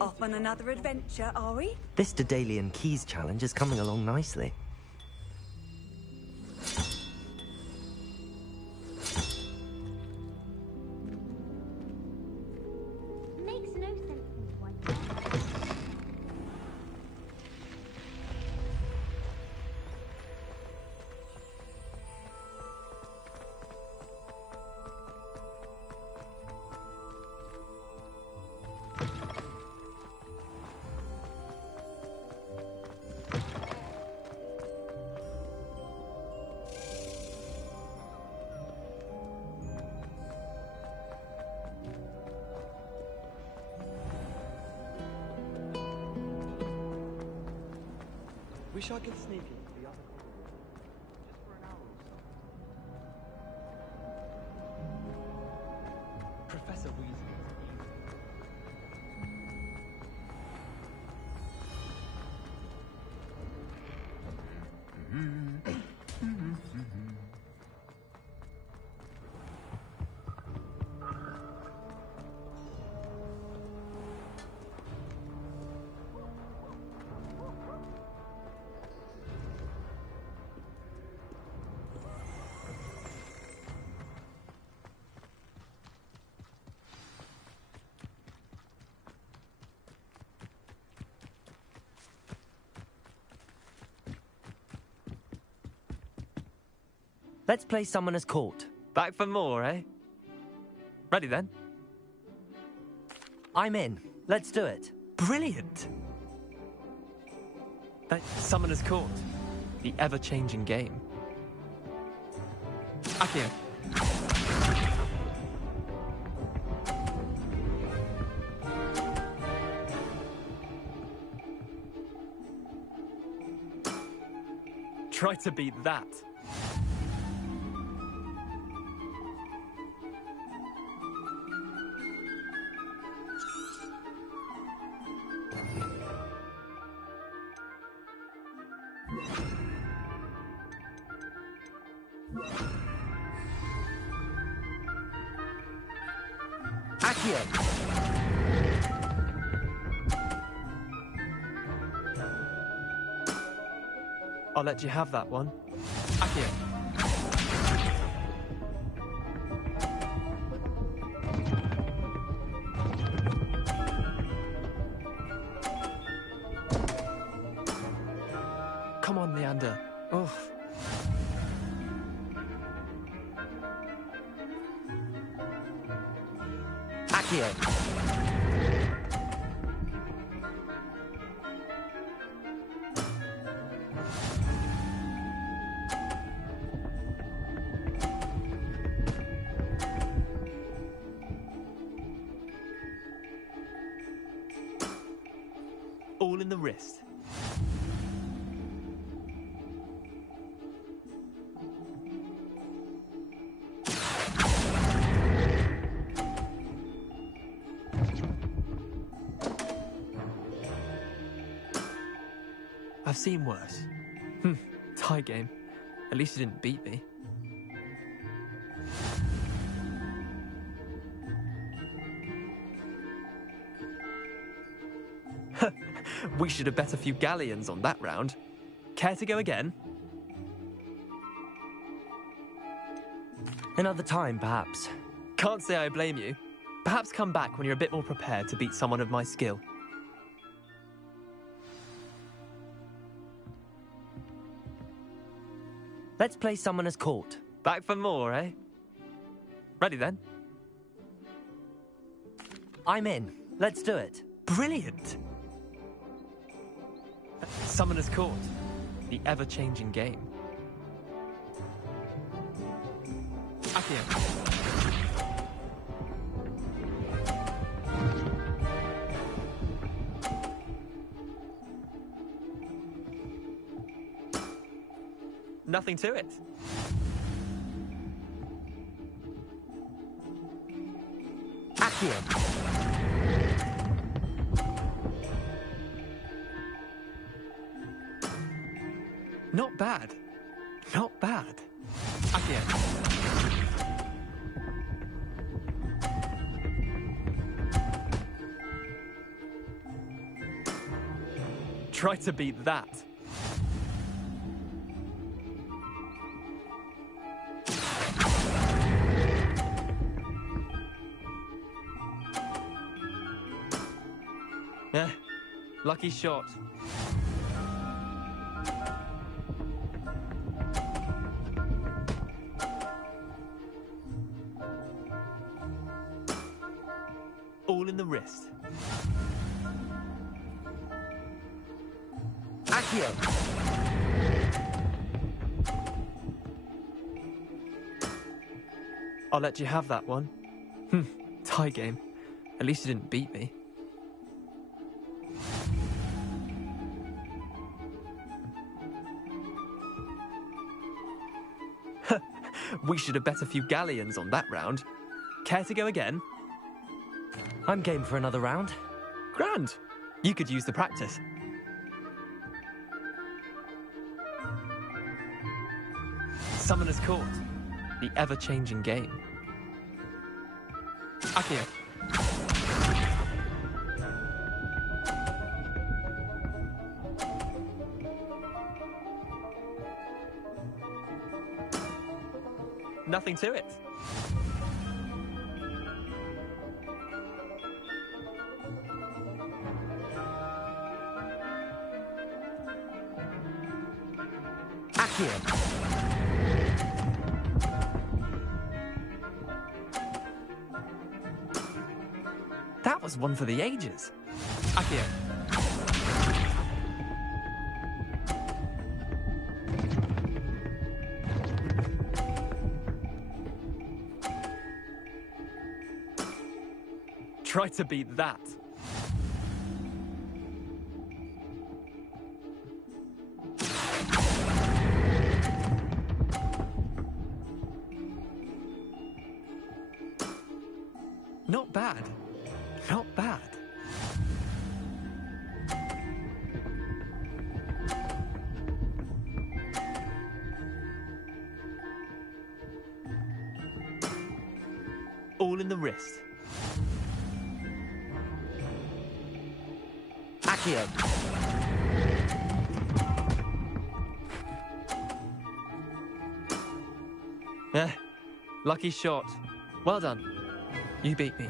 Off on another adventure, are we? This Daedalian Keys challenge is coming along nicely. Makes no sense in one. Wish I could sneak into the other corridor, just for an hour or so. Professor Weasley is Let's play Summoner's Court. Back for more, eh? Ready then? I'm in. Let's do it. Brilliant! Summoner's Court. The ever-changing game. Accio. Try to beat that. Accio! I'll let you have that one. Accio. Come on, Leander. Oh. Accio! All in the wrist. I've seen worse. Tie game. At least you didn't beat me. We should have bet a few galleons on that round. Care to go again? Another time, perhaps. Can't say I blame you. Perhaps come back when you're a bit more prepared to beat someone of my skill. Let's play Summoner's Court. Back for more, eh? Ready then? I'm in. Let's do it. Brilliant! Summoner's Court. The ever-changing game. Accio. Nothing to it. Accio! Not bad. Not bad. Accio. Try to beat that. Yeah, lucky shot. All in the wrist. Accio! I'll let you have that one. Tie game. At least you didn't beat me. We should have bet a few galleons on that round. Care to go again? I'm game for another round. Grand. You could use the practice. Summoner's Court. The ever-changing game. Accio. Nothing to it. Accio! That was one for the ages. Accio. Try to beat that. Not bad. Not bad. All in the wrist. Accio! Yeah, lucky shot. Well done. You beat me.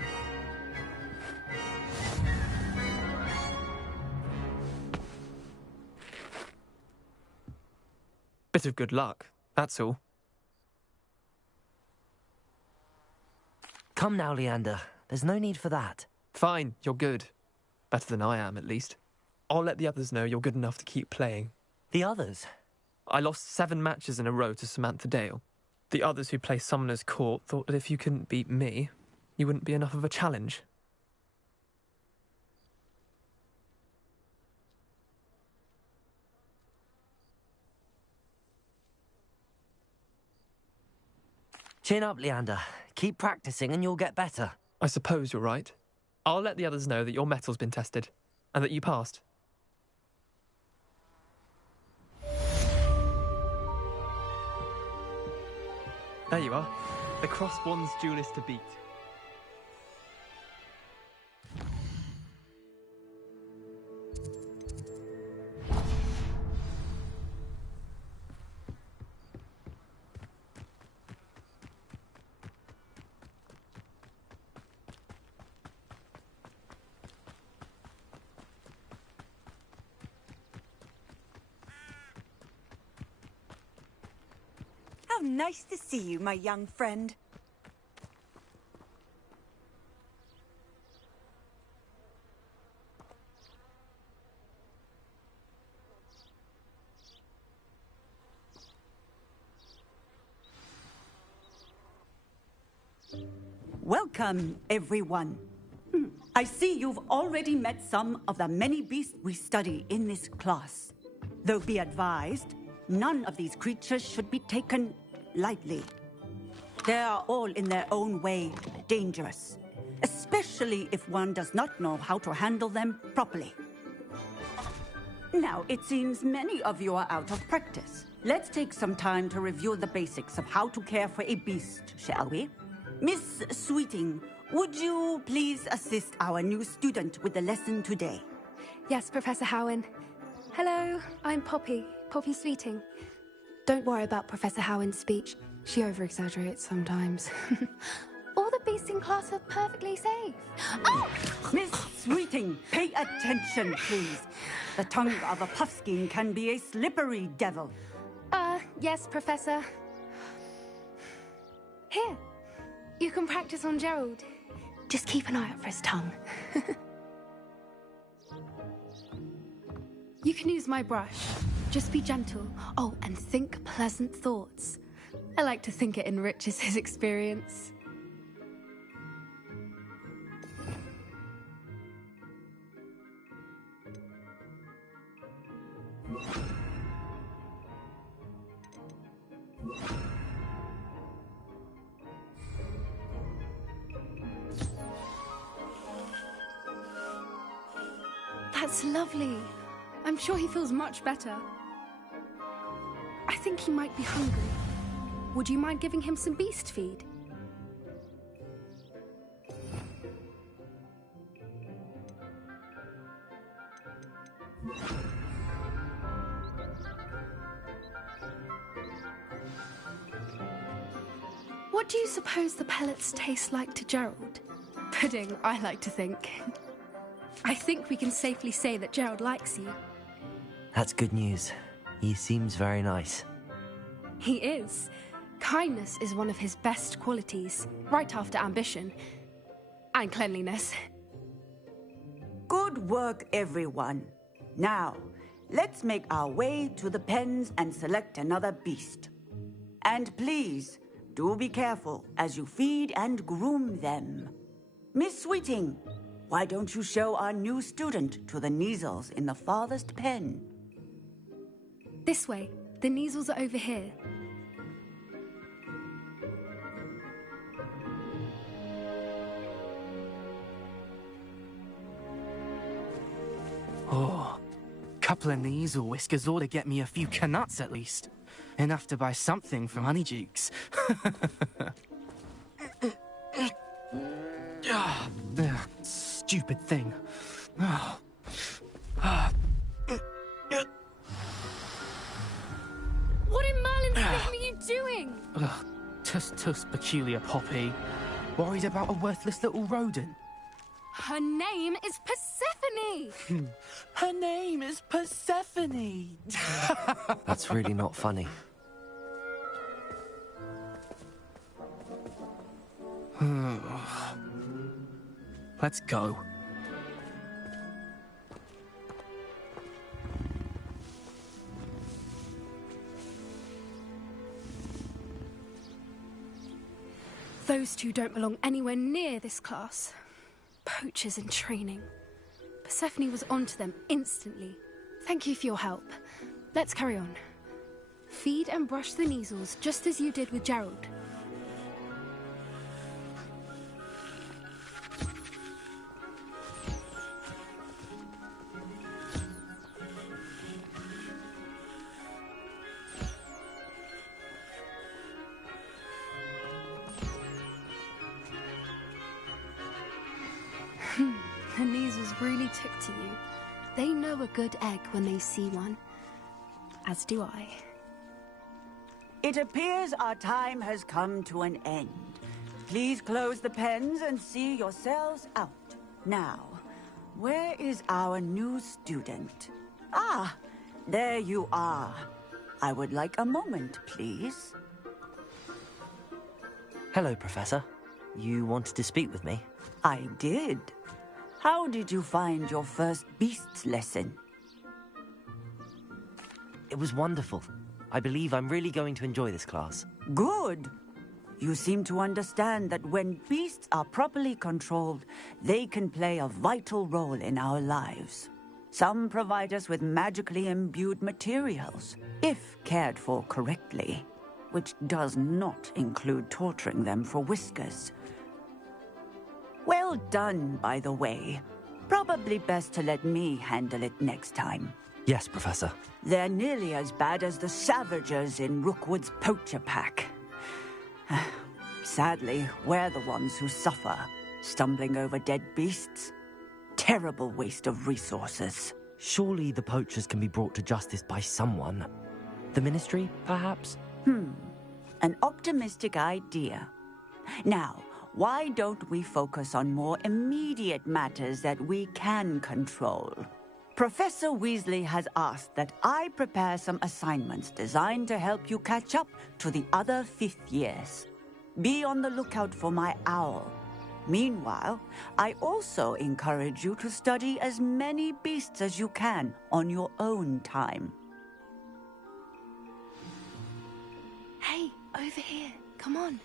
Bit of good luck, that's all. Come now, Leander. There's no need for that. Fine, you're good. Better than I am, at least. I'll let the others know you're good enough to keep playing. The others? I lost 7 matches in a row to Samantha Dale. The others who play Summoner's Court thought that if you couldn't beat me, you wouldn't be enough of a challenge. Chin up, Leander. Keep practicing and you'll get better. I suppose you're right. I'll let the others know that your metal's been tested, and that you passed. There you are. The Crosswands duelist to beat. How nice to see you, my young friend. Welcome, everyone. I see you've already met some of the many beasts we study in this class. Though be advised, none of these creatures should be taken lightly. They are all in their own way dangerous, especially if one does not know how to handle them properly. Now, it seems many of you are out of practice. Let's take some time to review the basics of how to care for a beast, shall we? Miss Sweeting, would you please assist our new student with the lesson today? Yes, Professor Howen. Hello, I'm Poppy Sweeting. Don't worry about Professor Howard's speech. She over-exaggerates sometimes. All the beasts in class are perfectly safe. Oh! Miss Sweeting, pay attention, please. The tongue of a puffskein can be a slippery devil. Yes, Professor. Here, you can practice on Gerald. Just keep an eye out for his tongue. You can use my brush. Just be gentle. Oh, and think pleasant thoughts. I like to think it enriches his experience. That's lovely. I'm sure he feels much better. I think he might be hungry. Would you mind giving him some beast feed? What do you suppose the pellets taste like to Gerald? Pudding, I like to think. I think we can safely say that Gerald likes you. That's good news. He seems very nice. He is. Kindness is one of his best qualities, right after ambition. And cleanliness. Good work, everyone. Now, let's make our way to the pens and select another beast. And please, do be careful as you feed and groom them. Miss Sweeting, why don't you show our new student to the Kneazles in the farthest pen? This way. The Kneazles are over here. Oh, couple of Kneazle whiskers ought to get me a few canuts at least. Enough to buy something from Honeydukes. Stupid thing. What in Merlin's name are you doing? Tuss, peculiar Poppy. Worried about a worthless little rodent? Her name is Persephone! Her name is Persephone! That's really not funny. Let's go. Those two don't belong anywhere near this class. Poachers in training. Persephone was onto them instantly. Thank you for your help. Let's carry on. Feed and brush the Kneazles just as you did with Gerald. The Kneazles really took to you. They know a good egg when they see one. As do I. It appears our time has come to an end. Please close the pens and see yourselves out. Now, where is our new student? Ah, there you are. I would like a moment, please. Hello, Professor. You wanted to speak with me? I did. How did you find your first beasts lesson? It was wonderful. I believe I'm really going to enjoy this class. Good. You seem to understand that when beasts are properly controlled, they can play a vital role in our lives. Some provide us with magically imbued materials, if cared for correctly, which does not include torturing them for whiskers. Well done, by the way. Probably best to let me handle it next time. Yes, Professor. They're nearly as bad as the Savagers in Rookwood's poacher pack. Sadly, we're the ones who suffer, stumbling over dead beasts. Terrible waste of resources. Surely the poachers can be brought to justice by someone. The Ministry, perhaps? An optimistic idea. Now, why don't we focus on more immediate matters that we can control? Professor Weasley has asked that I prepare some assignments designed to help you catch up to the other fifth years. Be on the lookout for my owl. Meanwhile, I also encourage you to study as many beasts as you can on your own time. Hey, over here. Come on.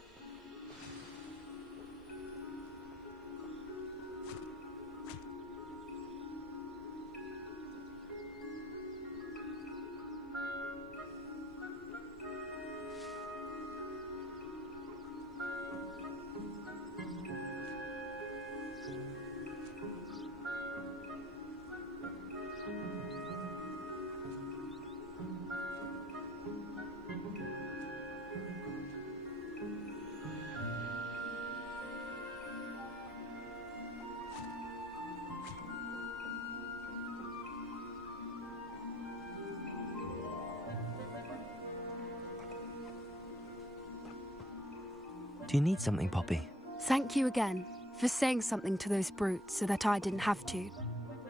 Do you need something, Poppy? Thank you again for saying something to those brutes so that I didn't have to.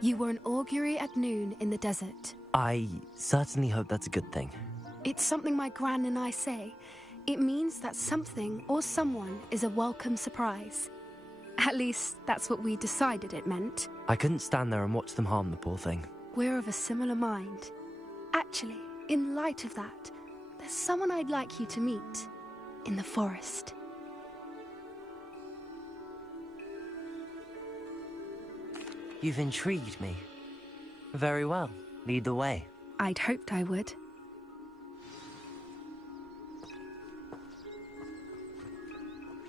You were an augury at noon in the desert. I certainly hope that's a good thing. It's something my gran and I say. It means that something or someone is a welcome surprise. At least, that's what we decided it meant. I couldn't stand there and watch them harm the poor thing. We're of a similar mind. Actually, in light of that, there's someone I'd like you to meet. In the forest. You've intrigued me. Very well. Lead the way. I'd hoped I would.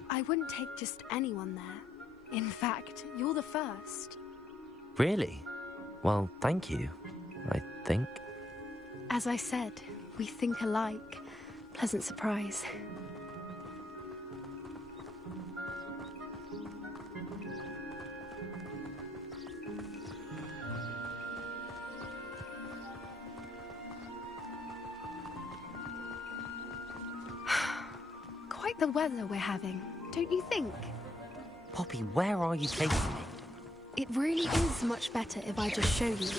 I wouldn't take just anyone there. In fact, you're the first. Really? Well, thank you, I think. As I said, we think alike. Pleasant surprise. Quite the weather we're having, don't you think? Poppy, where are you taking me? It really is much better if I just show you.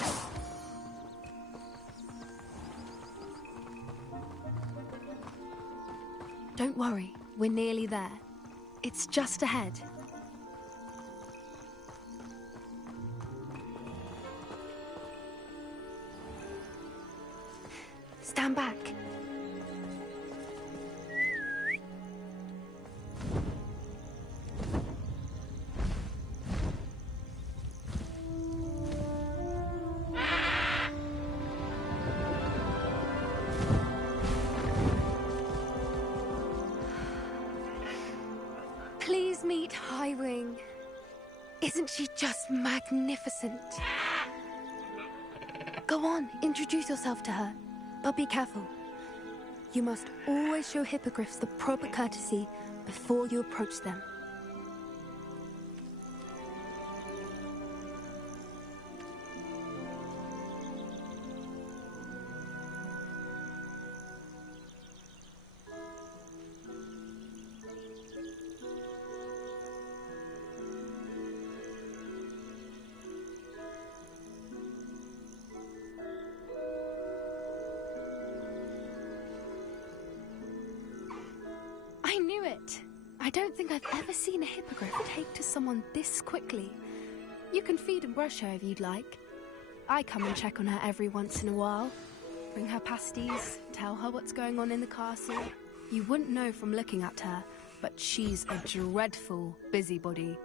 Don't worry, we're nearly there. It's just ahead. Stand back. Please meet Highwing. Isn't she just magnificent? Go on, introduce yourself to her. But be careful. You must always show hippogriffs the proper courtesy before you approach them. I knew it! I don't think I've ever seen a hippogriff take to someone this quickly. You can feed and brush her if you'd like. I come and check on her every once in a while. Bring her pasties, tell her what's going on in the castle. You wouldn't know from looking at her, but she's a dreadful busybody.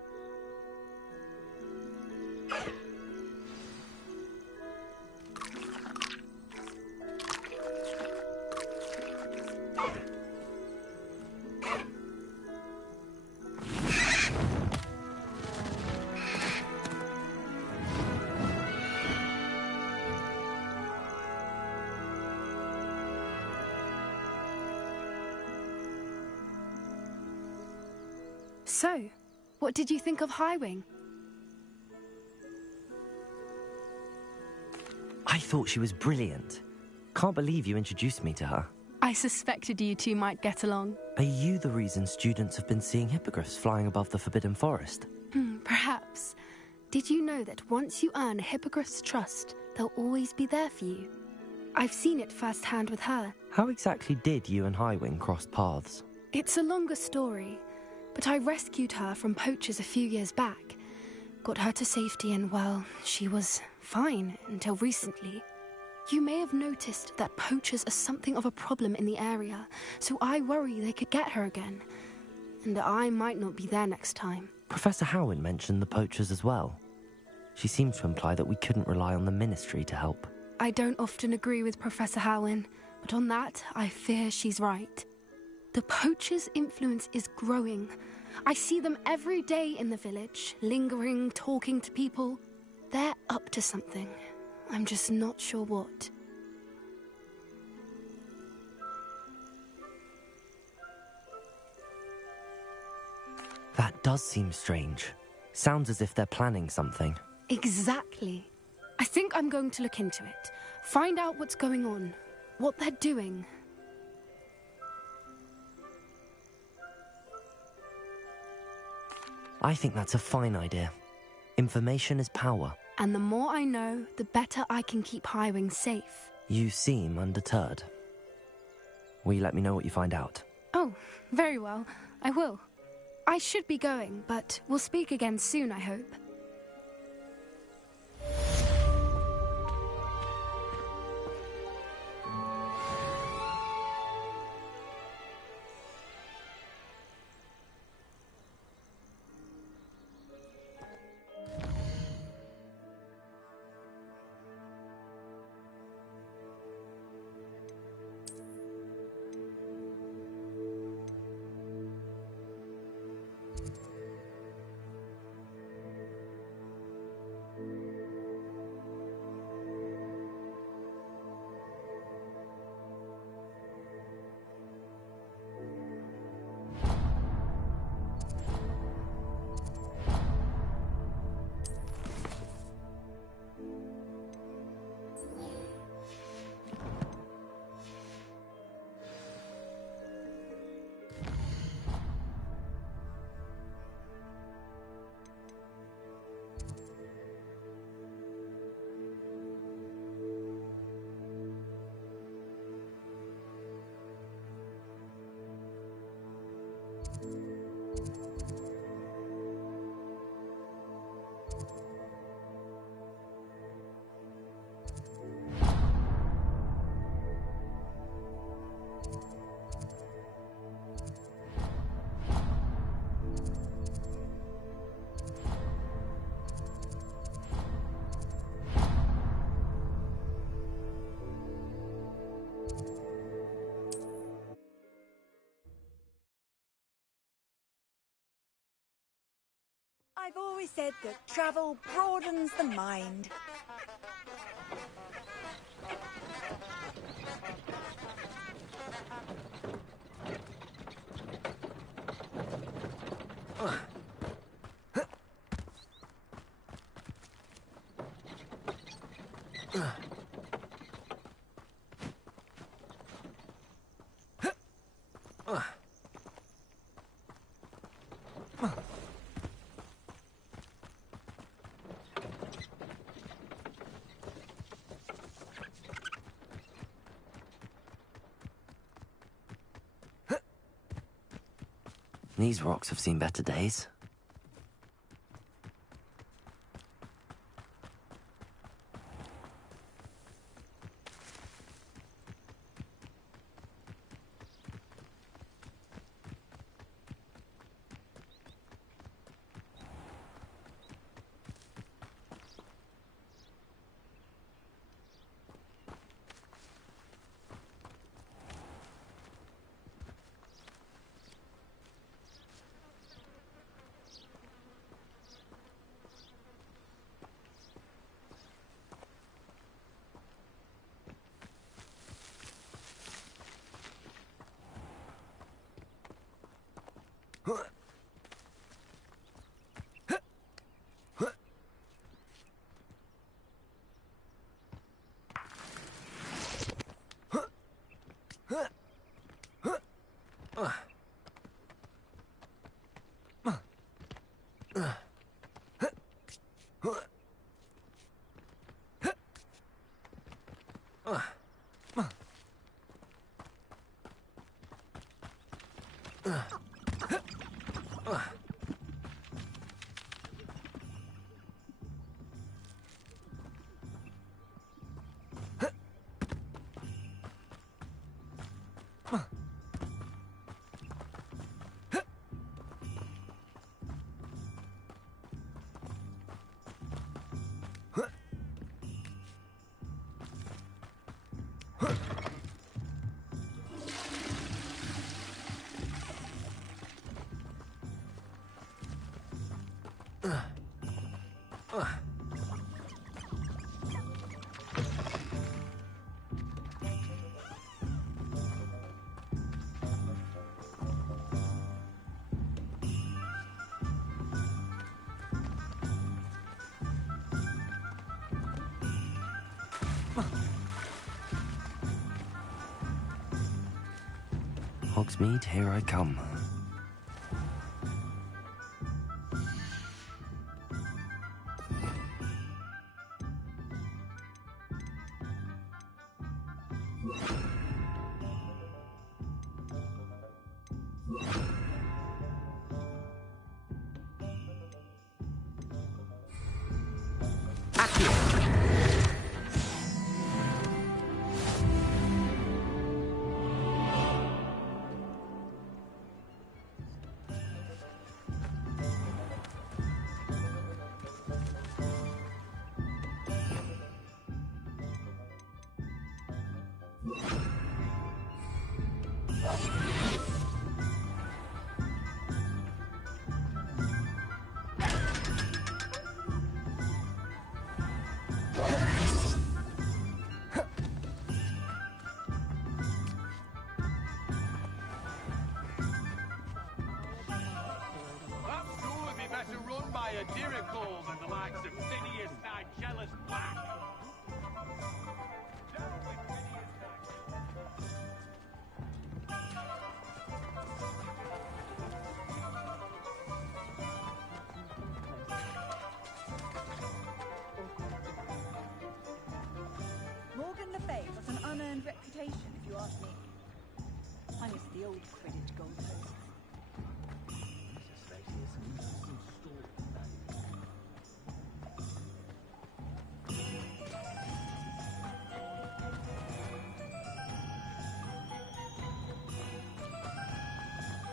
So, what did you think of Highwing? I thought she was brilliant. Can't believe you introduced me to her. I suspected you two might get along. Are you the reason students have been seeing hippogriffs flying above the Forbidden Forest? Perhaps. Did you know that once you earn a hippogriff's trust, they'll always be there for you? I've seen it firsthand with her. How exactly did you and Highwing cross paths? It's a longer story, but I rescued her from poachers a few years back. Got her to safety and, well, she was fine until recently. You may have noticed that poachers are something of a problem in the area, so I worry they could get her again. And I might not be there next time. Professor Howin mentioned the poachers as well. She seemed to imply that we couldn't rely on the Ministry to help. I don't often agree with Professor Howin, but on that, I fear she's right. The poachers' influence is growing. I see them every day in the village, lingering, talking to people. They're up to something. I'm just not sure what. That does seem strange. Sounds as if they're planning something. Exactly. I think I'm going to look into it. Find out what's going on. What they're doing. I think that's a fine idea. Information is power. And the more I know, the better I can keep Highwing safe. You seem undeterred. Will you let me know what you find out? Oh, very well. I will. I should be going, but we'll speak again soon, I hope. I've always said that travel broadens the mind. These rocks have seen better days. Hogsmeade, here I come. unearned reputation, if you ask me. I miss the old Quidditch goalposts.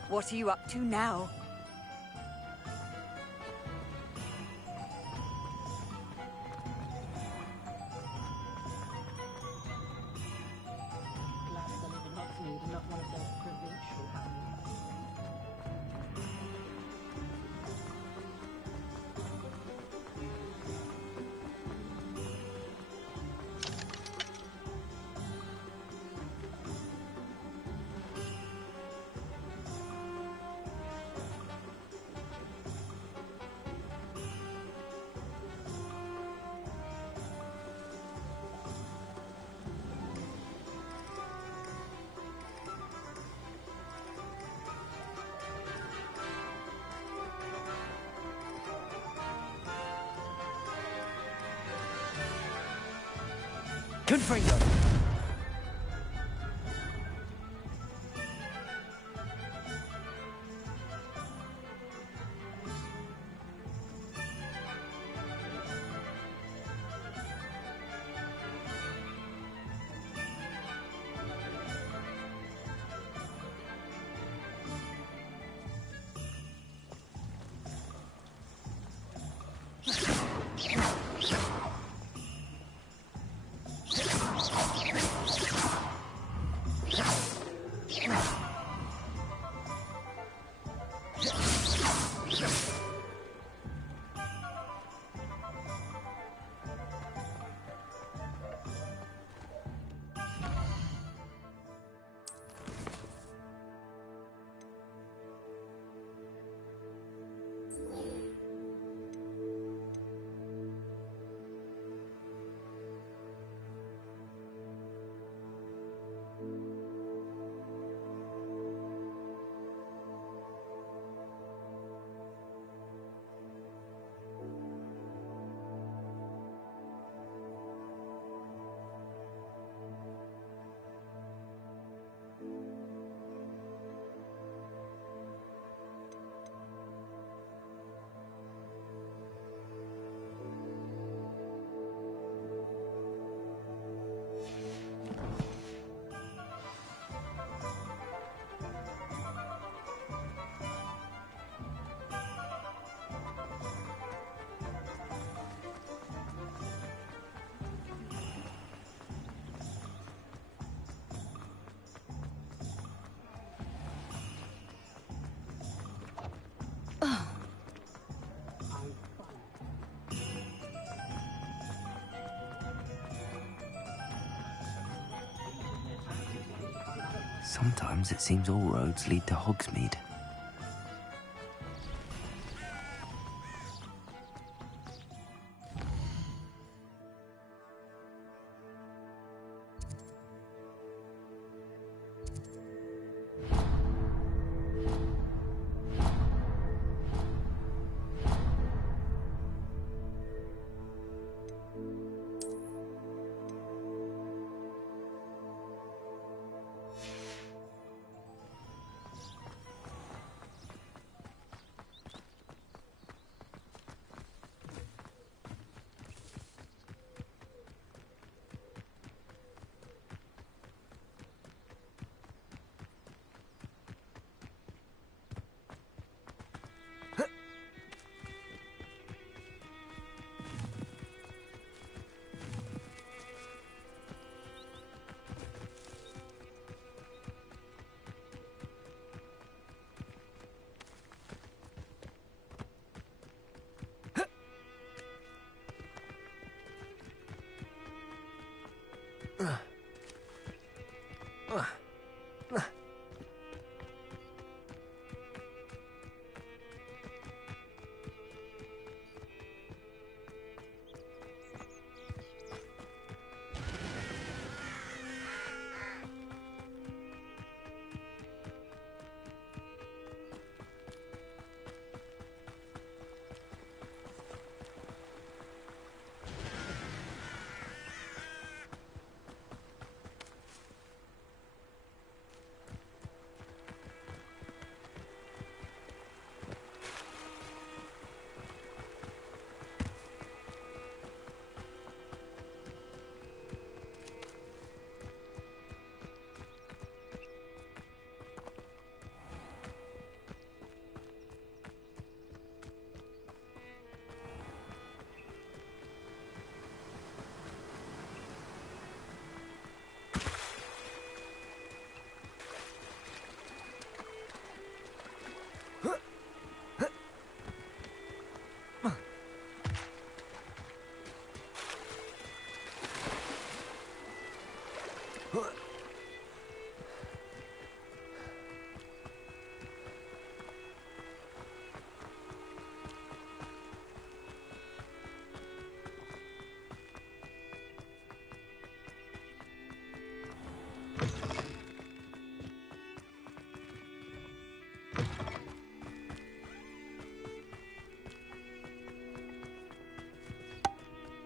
What are you up to now? Confringo! Sometimes it seems all roads lead to Hogsmeade.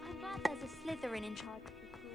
I'm glad there's a Slytherin in charge of the school.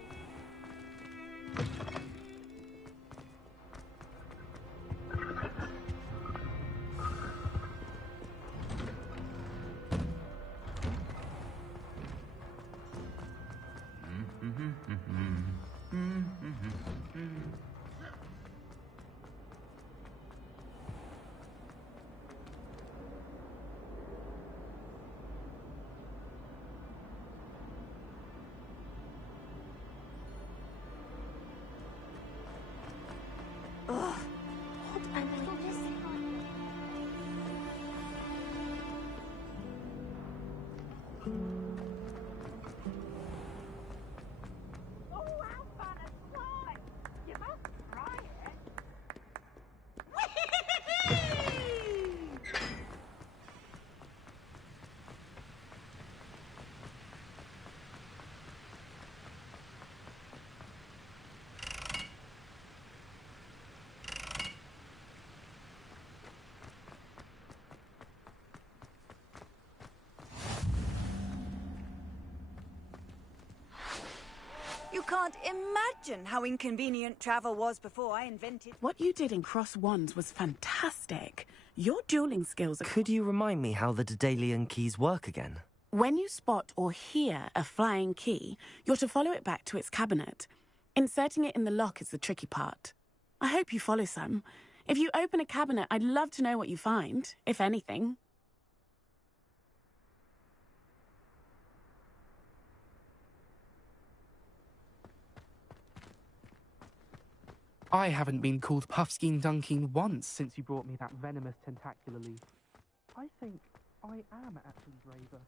What an odyssey. Oh, how fun and fly! You must try it. You can't imagine how inconvenient travel was before I invented... What you did in Cross Wands was fantastic. Your dueling skills are... Could you remind me how the Daedalian keys work again? When you spot or hear a flying key, you're to follow it back to its cabinet. Inserting it in the lock is the tricky part. I hope you follow some. If you open a cabinet, I'd love to know what you find, if anything. I haven't been called Puffskein Dunking once since you brought me that venomous tentacular leaf. I think I am actually braver.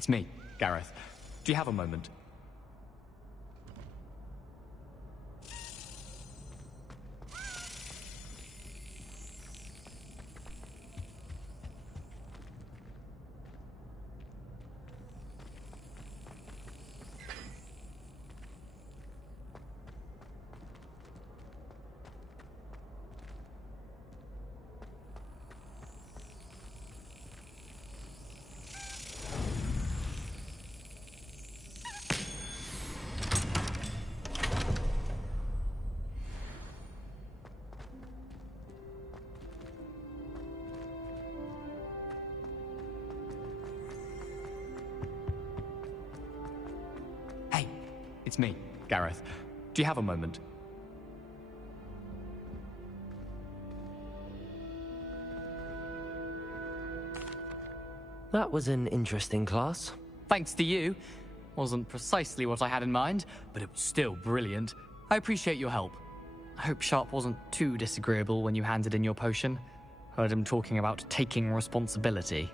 it's me, Gareth. Do you have a moment? It's me, Gareth. Do you have a moment? That was an interesting class. Thanks to you. Wasn't precisely what I had in mind, but it was still brilliant. I appreciate your help. I hope Sharp wasn't too disagreeable when you handed in your potion. Heard him talking about taking responsibility.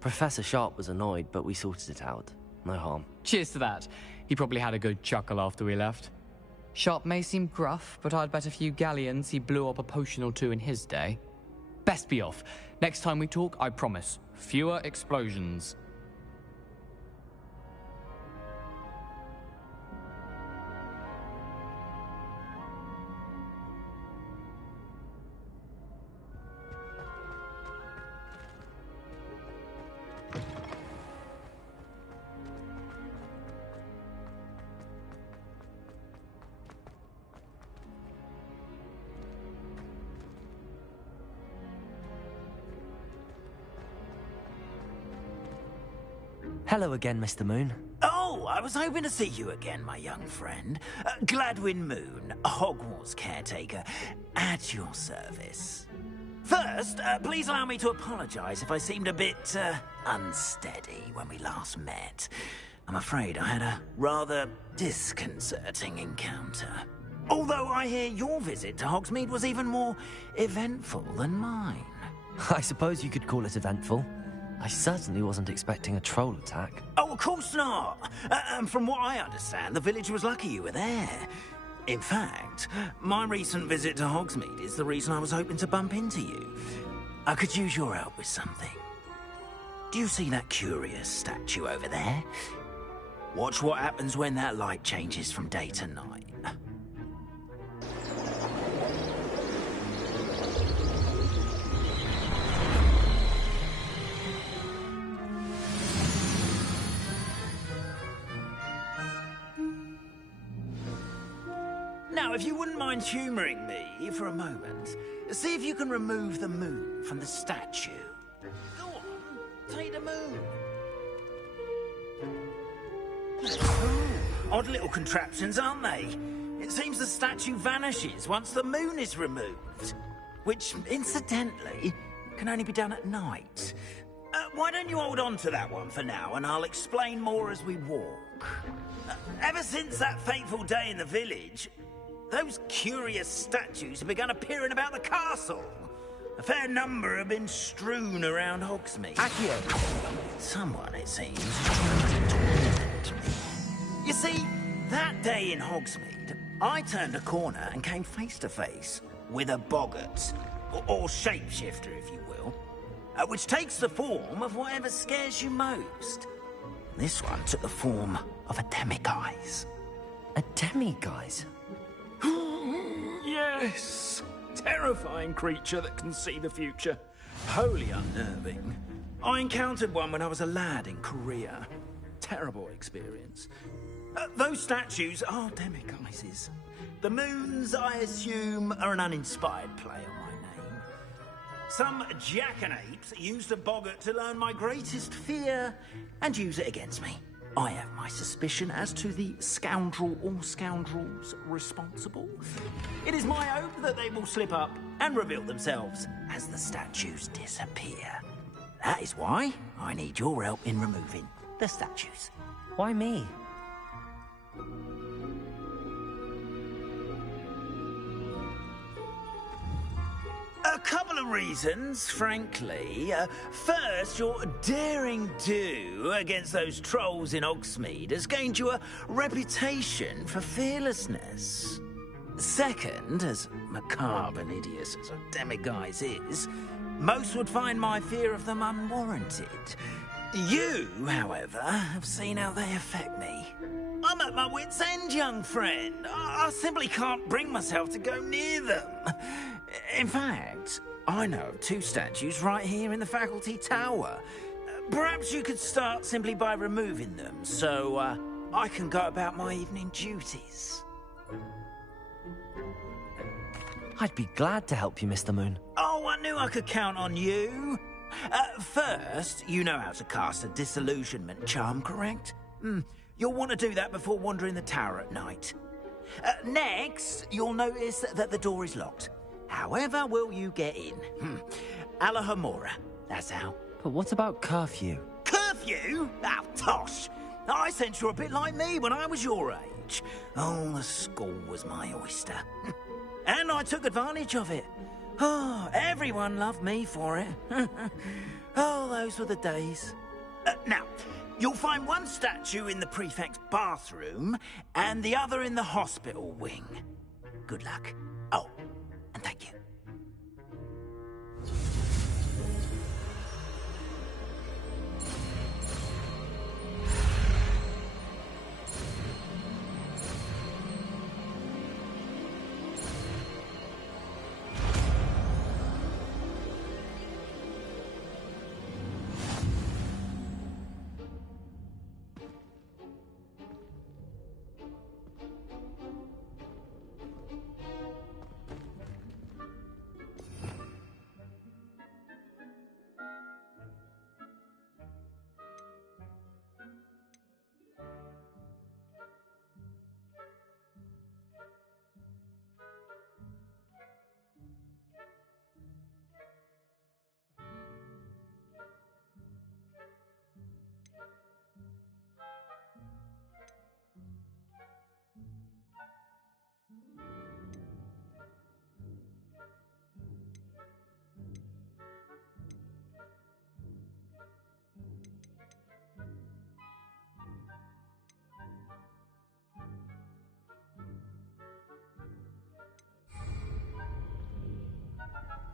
Professor Sharp was annoyed, but we sorted it out. No harm. Cheers to that. He probably had a good chuckle after we left. Sharp may seem gruff, but I'd bet a few galleons he blew up a potion or two in his day. Best be off. Next time we talk, I promise, fewer explosions. Hello again, Mr. Moon. Oh, I was hoping to see you again, my young friend. Gladwin Moon, Hogwarts caretaker, at your service. First, please allow me to apologise if I seemed a bit unsteady when we last met. I'm afraid I had a rather disconcerting encounter. Although I hear your visit to Hogsmeade was even more eventful than mine. I suppose you could call it eventful. I certainly wasn't expecting a troll attack. Oh, of course not. And from what I understand, the village was lucky you were there. In fact, my recent visit to Hogsmeade is the reason I was hoping to bump into you. I could use your help with something. Do you see that curious statue over there? Watch what happens when that light changes from day to night. Now, if you wouldn't mind humouring me for a moment, see if you can remove the moon from the statue. Go on, take the moon. Odd little contraptions, aren't they? It seems the statue vanishes once the moon is removed. Which, incidentally, can only be done at night. Why don't you hold on to that one for now, and I'll explain more as we walk. Ever since that fateful day in the village, those curious statues have begun appearing about the castle. A fair number have been strewn around Hogsmeade. Accio! Someone, it seems, is trying to torment me. You see, that day in Hogsmeade, I turned a corner and came face to face with a boggart, or shapeshifter, if you will, which takes the form of whatever scares you most. This one took the form of a demiguise. A demiguise? Yes! Terrifying creature that can see the future. Wholly unnerving. I encountered one when I was a lad in Korea. Terrible experience. Those statues are demiguises. The moons, I assume, are an uninspired play on my name. Some jackanapes used a boggart to learn my greatest fear and use it against me. I have my suspicion as to the scoundrel or scoundrels responsible. It is my hope that they will slip up and reveal themselves as the statues disappear. That is why I need your help in removing the statues. Why me? A couple of reasons, frankly. First, your daring do against those trolls in Hogsmeade has gained you a reputation for fearlessness. Second, as macabre and hideous as a demiguise is, most would find my fear of them unwarranted. You, however, have seen how they affect me. I'm at my wit's end, young friend. I simply can't bring myself to go near them. In fact, I know of 2 statues right here in the faculty tower. Perhaps you could start simply by removing them, so I can go about my evening duties. I'd be glad to help you, Mr. Moon. Oh, I knew I could count on you. First, you know how to cast a disillusionment charm, correct? You'll want to do that before wandering the tower at night. Next, you'll notice that the door is locked. However will you get in? Alohomora, that's how. But what about curfew? Curfew? Oh, tosh. I sense you're a bit like me when I was your age. Oh, the school was my oyster. And I took advantage of it. Oh, everyone loved me for it. Oh, those were the days. Now, you'll find one statue in the prefect's bathroom and the other in the hospital wing. Good luck. Oh, and thank you.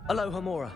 Alohomora.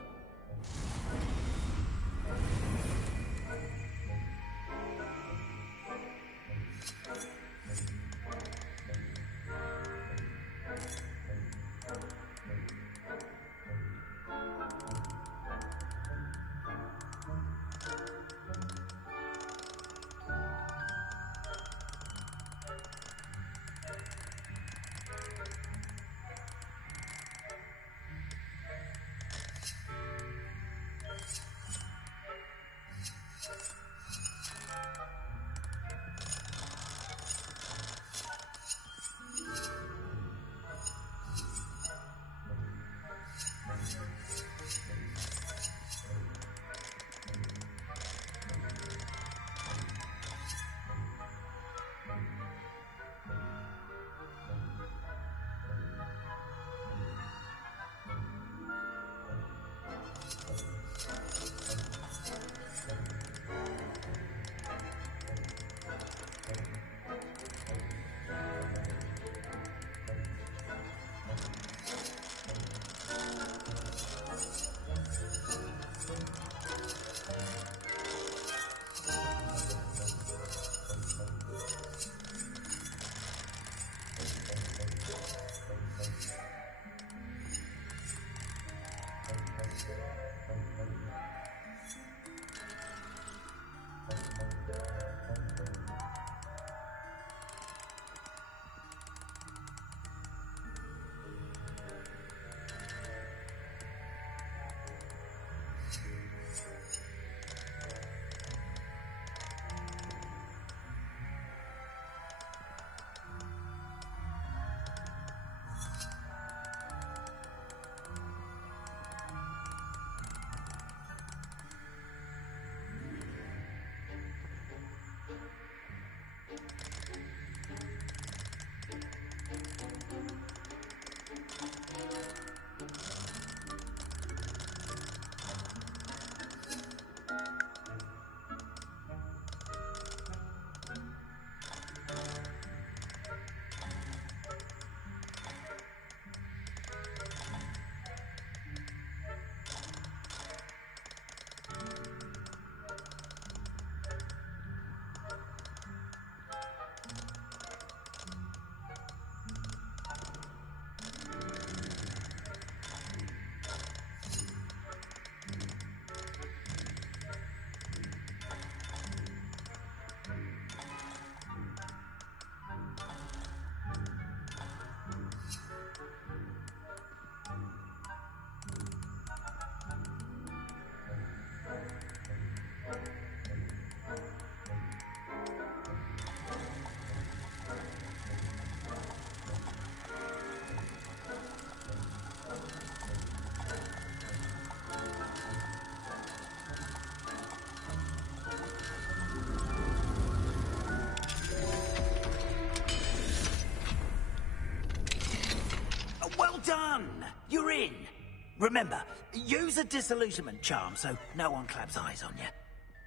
Remember, use a disillusionment charm so no one claps eyes on you.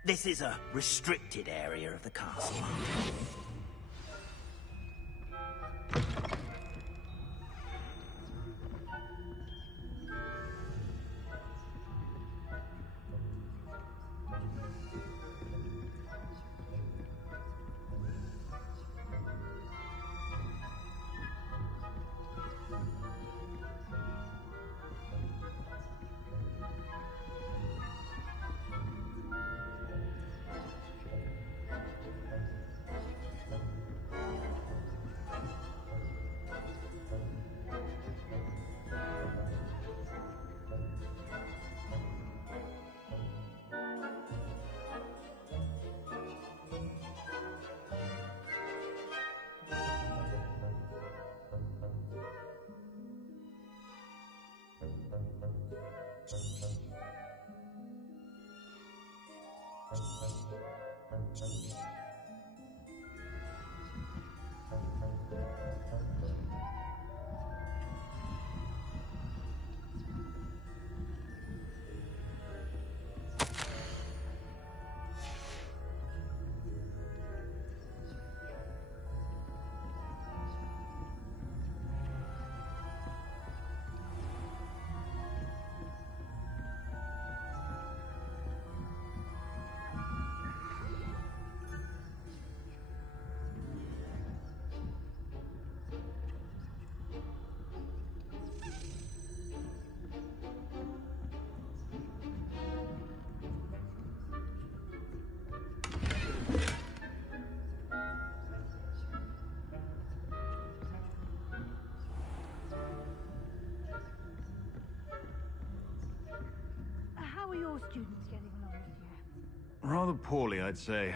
This is a restricted area of the castle. How are your students getting along this year? Rather poorly, I'd say.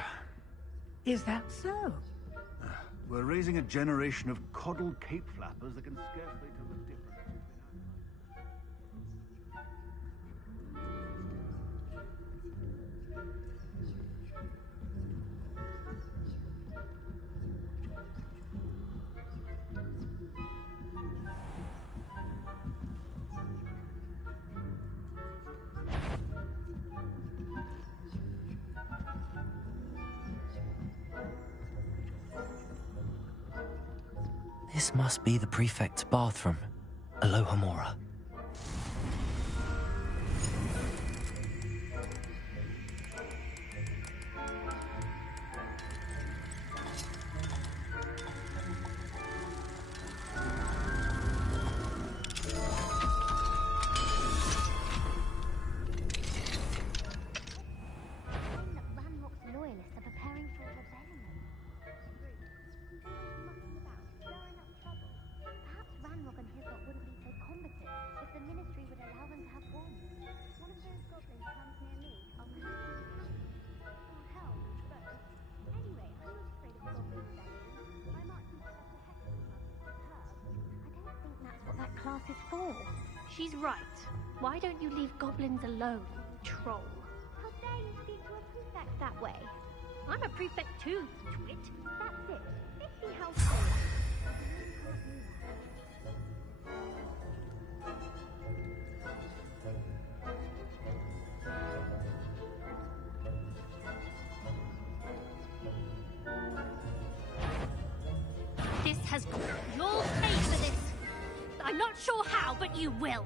Is that so? We're raising a generation of coddled cape flappers that can scarcely tell the difference. This must be the prefect's bathroom. Alohomora. Class is for. She's right. Why don't you leave goblins alone, troll? How dare you speak to a prefect that way? I'm a prefect too, twit. That's it. 50 households. This has... You'll pay for this! I'm not sure how, but you will.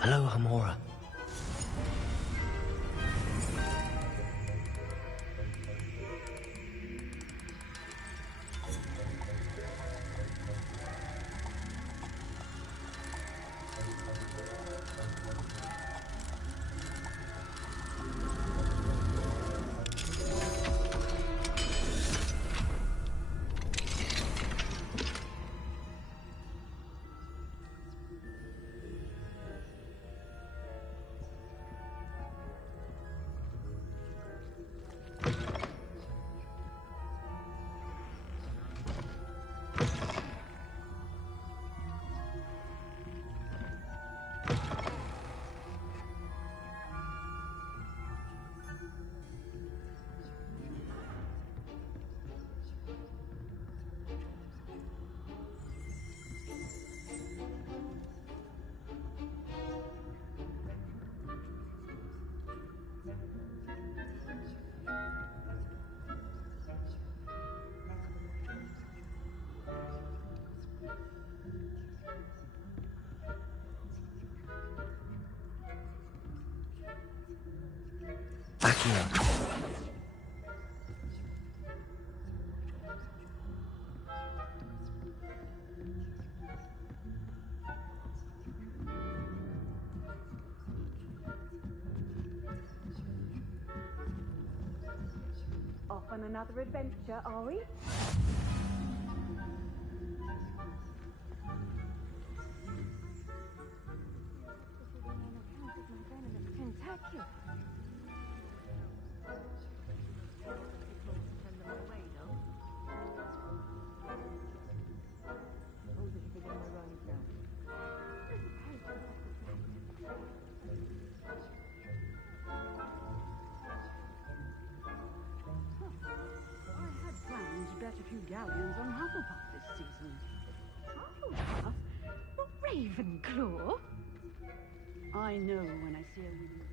Hello, Hamora. Backing up. Off on another adventure, are we? A few galleons on Hufflepuff this season. Hufflepuff? Ravenclaw? I know when I see a winning.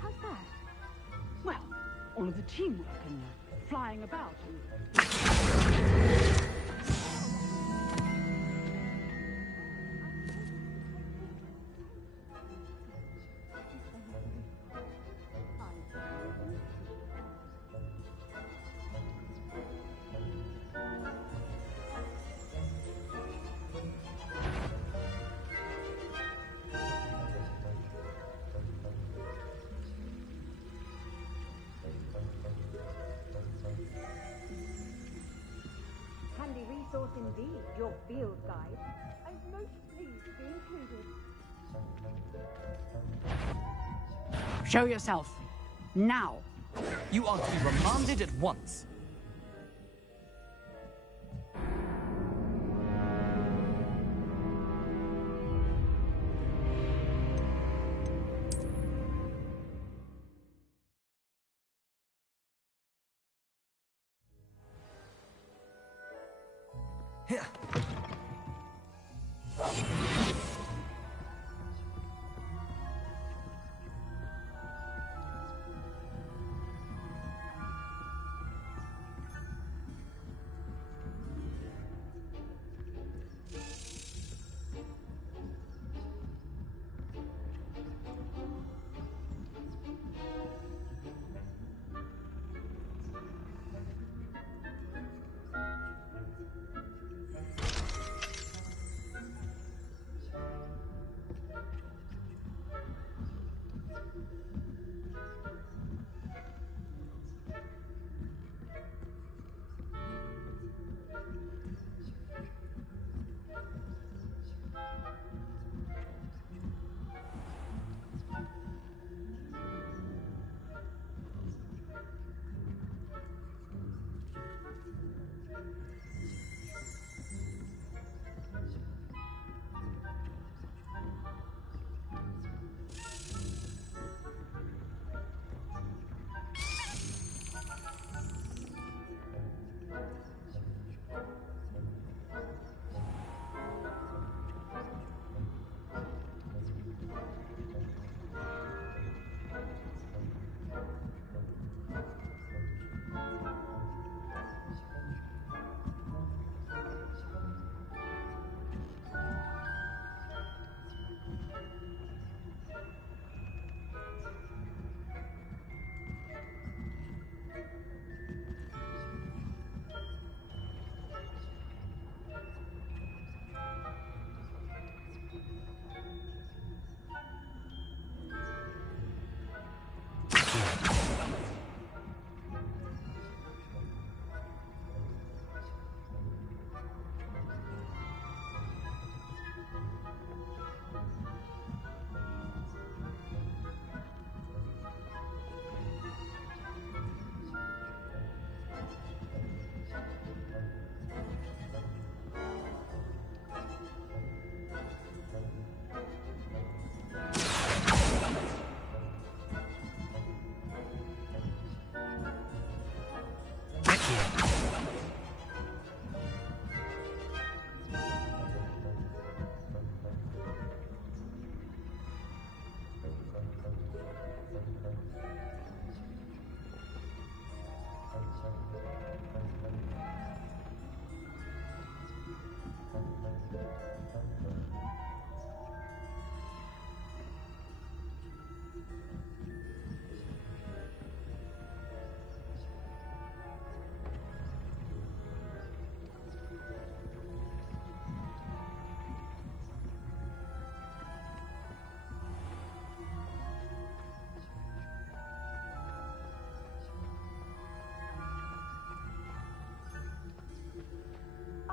How's that? Well, all of the teamwork and flying about and... Handy resource indeed, your field guide. I'm most pleased to be included. Show yourself. Now. You are to be remanded at once. Here. you.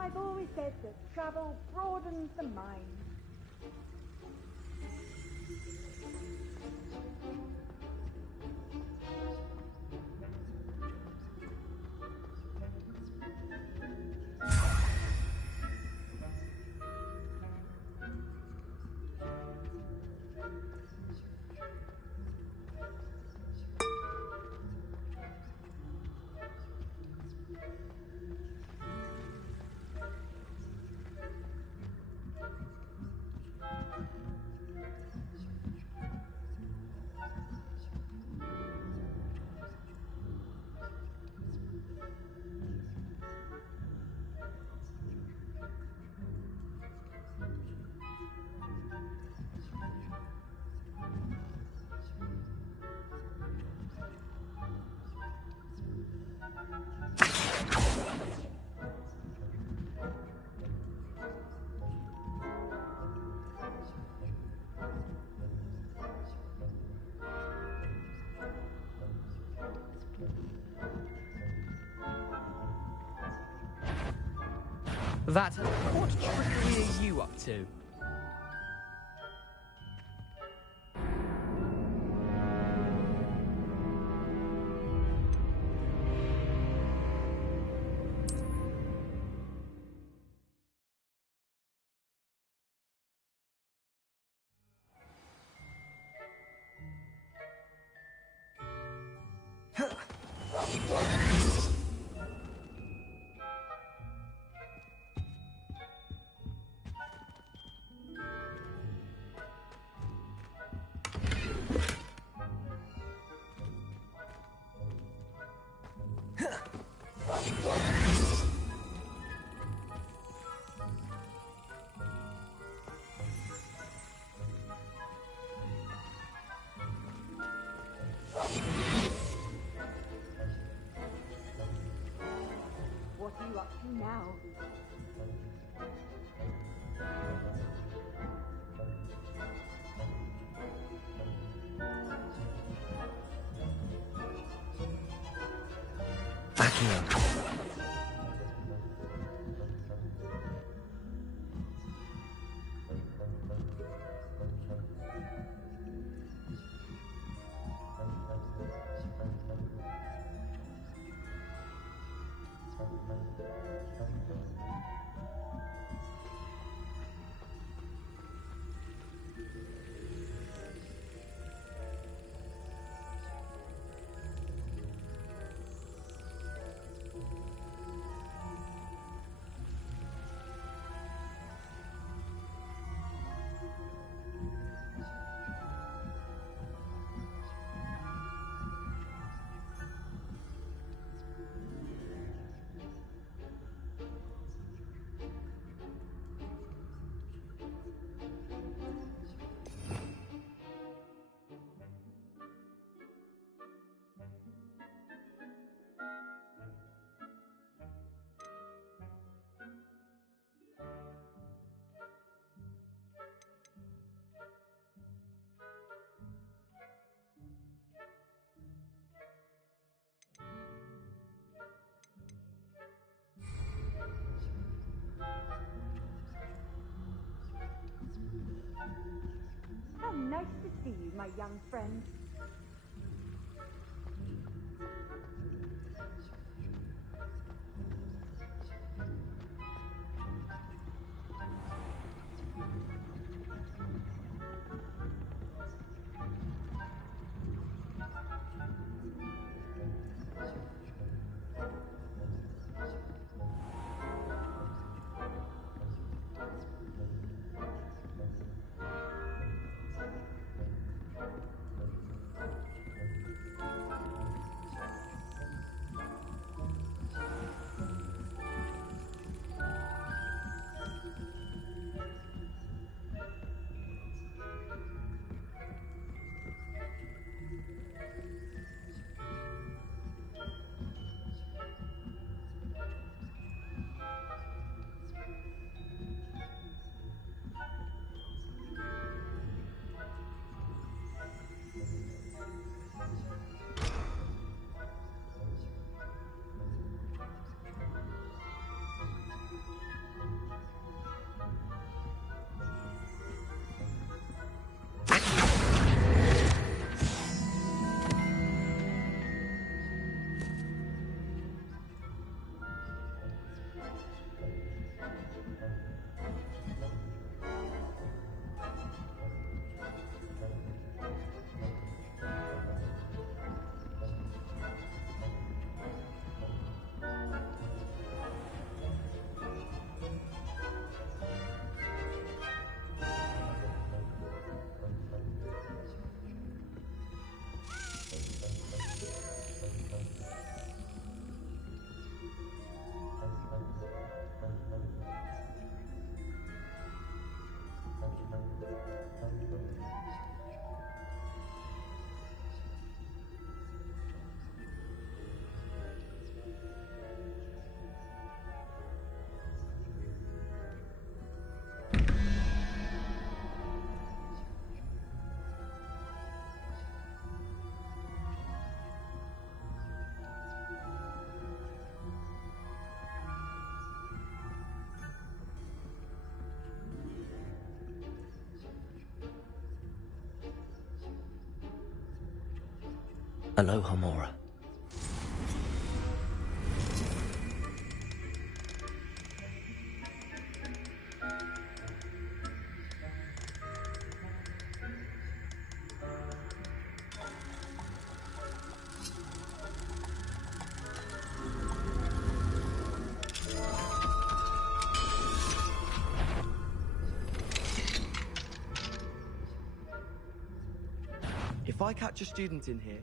I've always said that travel broadens the mind. That. What trickery are you up to? What are you up to now? Vacuum. to see you, my young friend. Hello, Homora. If I catch a student in here...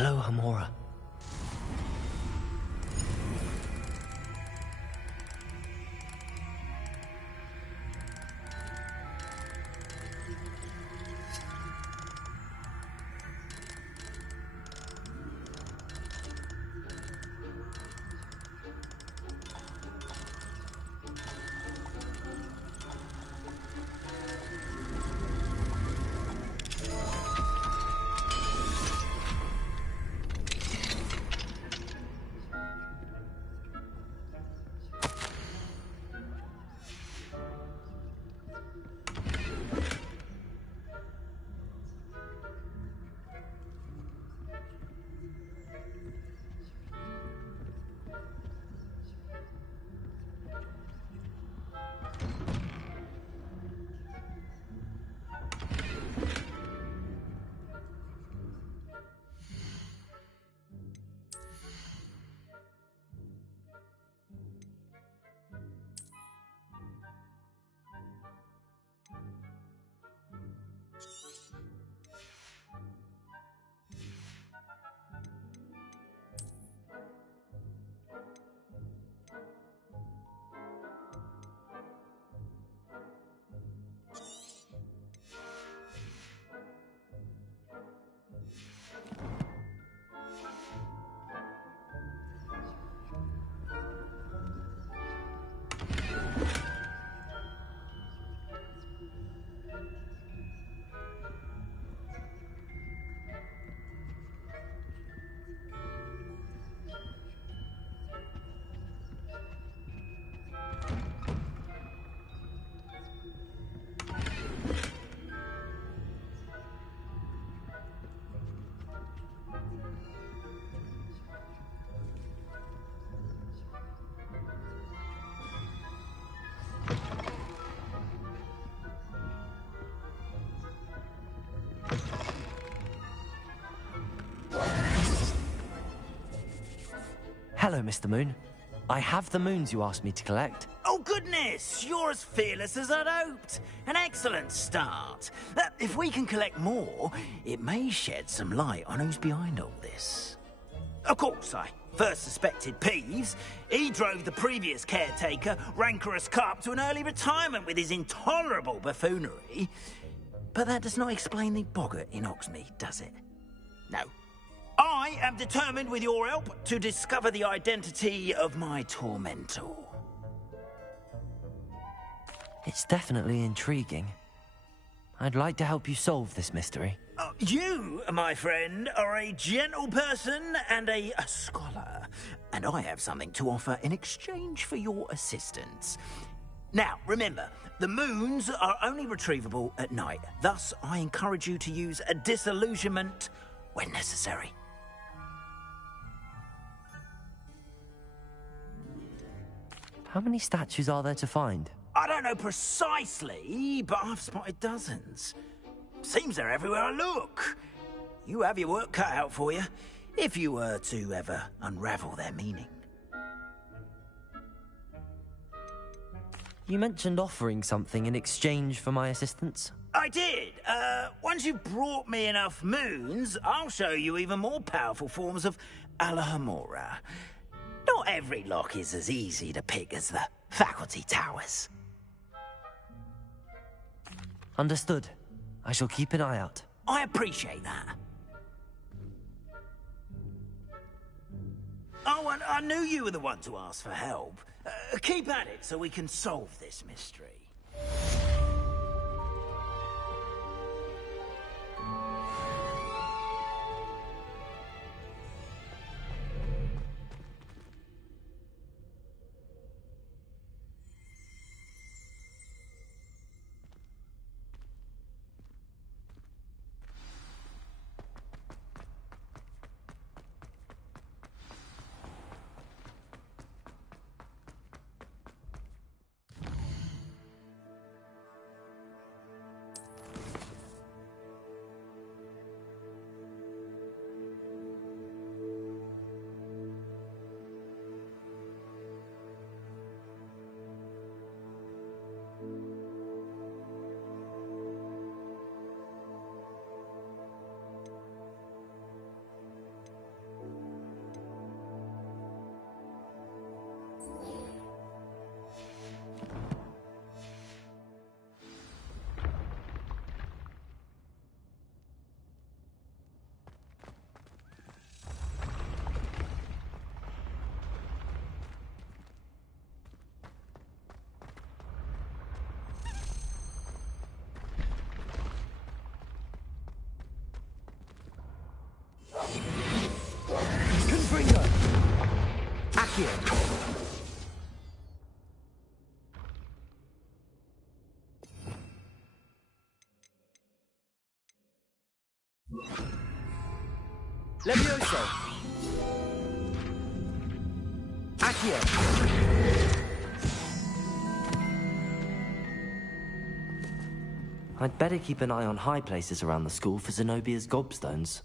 HWLRADIO.COM. Hello, Mr. Moon. I have the moons you asked me to collect. Oh, goodness! You're as fearless as I'd hoped. An excellent start. If we can collect more, it may shed some light on who's behind all this. Of course, I first suspected Peeves. He drove the previous caretaker, Rancorous Carp, to an early retirement with his intolerable buffoonery. But that does not explain the boggart in Oxmead, does it? No. I am determined, with your help, to discover the identity of my tormentor. It's definitely intriguing. I'd like to help you solve this mystery. You, my friend, are a gentle person and a scholar, and I have something to offer in exchange for your assistance. Now, remember, the moons are only retrievable at night. Thus, I encourage you to use a disillusionment when necessary. How many statues are there to find? I don't know precisely, but I've spotted dozens. Seems they're everywhere I look. You have your work cut out for you, if you were to ever unravel their meaning. You mentioned offering something in exchange for my assistance? I did. Once you've brought me enough moons, I'll show you even more powerful forms of HWLRADIO. Not every lock is as easy to pick as the faculty towers. Understood. I shall keep an eye out. I appreciate that. Oh, and I knew you were the one to ask for help. Keep at it so we can solve this mystery. Accio. Levioso. Accio. I'd better keep an eye on high places around the school for Zenobia's gobstones.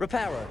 Reparo.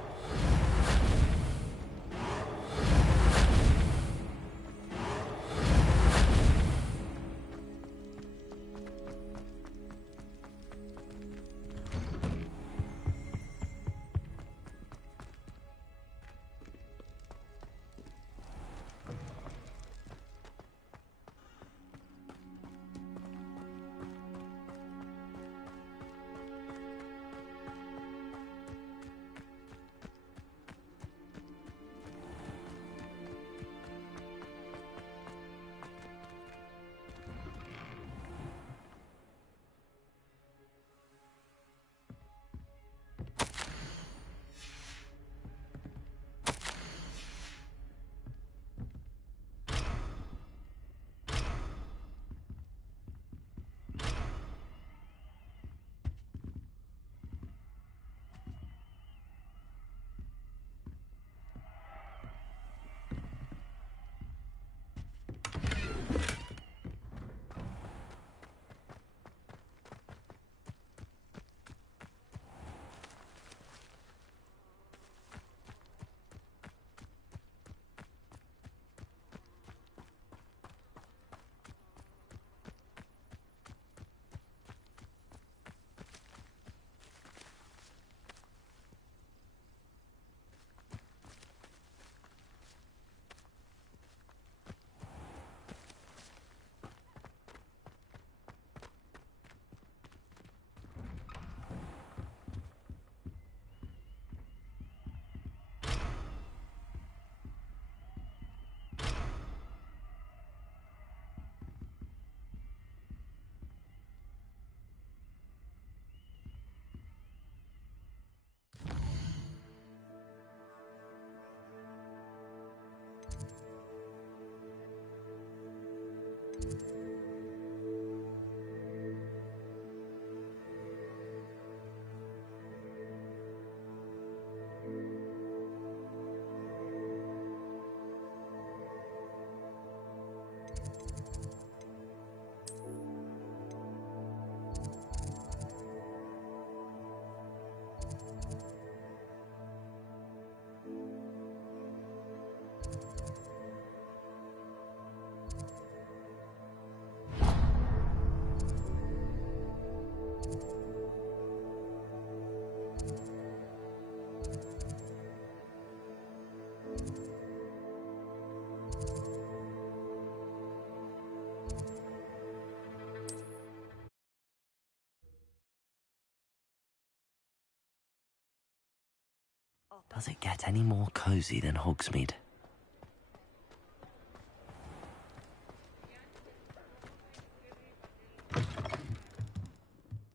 Does it get any more cozy than Hogsmeade?